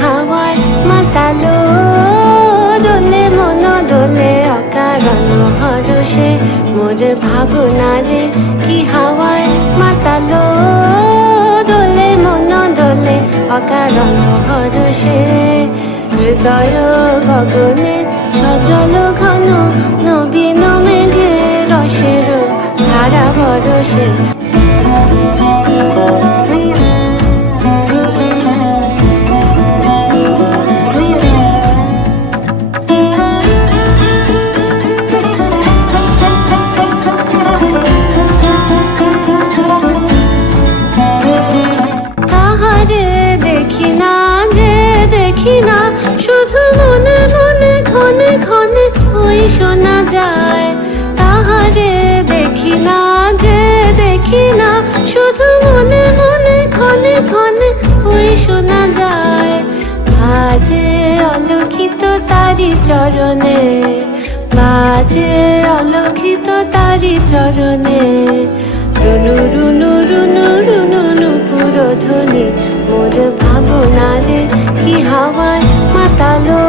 হাওয়ায় মাতালো দোলে মন দোলে অকারণ হরষে মোর ভাবনারে কি হাওয়ায় মাতালো দোলে মন দোলে অকারণ হরষে হৃদয় গগনে সজল ঘন নবীন মেঘে রসের ধারা বরষে শুধু মনে মনে ক্ষণে ক্ষণে ওই শোনা যায় তাহারে দেখি না যে দেখি না শুধু মনে মনে ক্ষণে ক্ষণে ওই শোনা যায় বাজে অলক্ষিত তারি চরণে বাজে অলক্ষিত তারি চরণে রুনু রুনু রুনু রুনু নুপুর ধ্বনি মোর ভাবনারে কি হাওয়ায় মাতালো